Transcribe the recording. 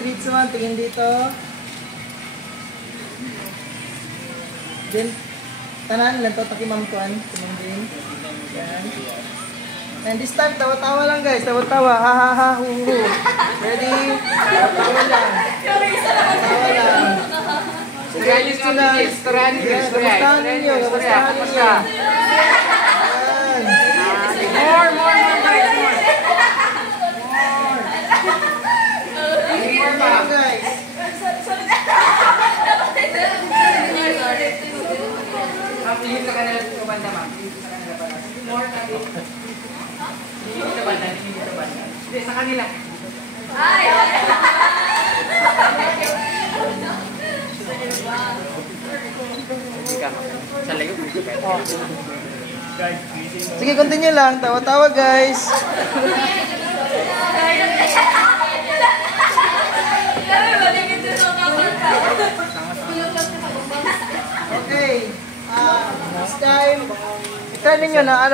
treats naman, tingin dito. Then, tanan lang to, takimam tuan. Tingin din. Yan. And this time, tawa-tawa lang guys. Tawa-tawa. Ha ha ha, hu hu. Ready? Tawa lang. Tawa lang. Sige, gusto lang. Kamustahan ninyo. Kamustahan ninyo. Yan. More guys. More guys. Tingin sa kanila sa banda, ma'am. Tingin sa kanila pala. More tayo. Tingin sa banda, tingin sa banda. Hindi, sa kanila. Ay! Sa layo, sige, continue lang. Tawa-tawa guys. Okay. Next time, try ninyo na ano.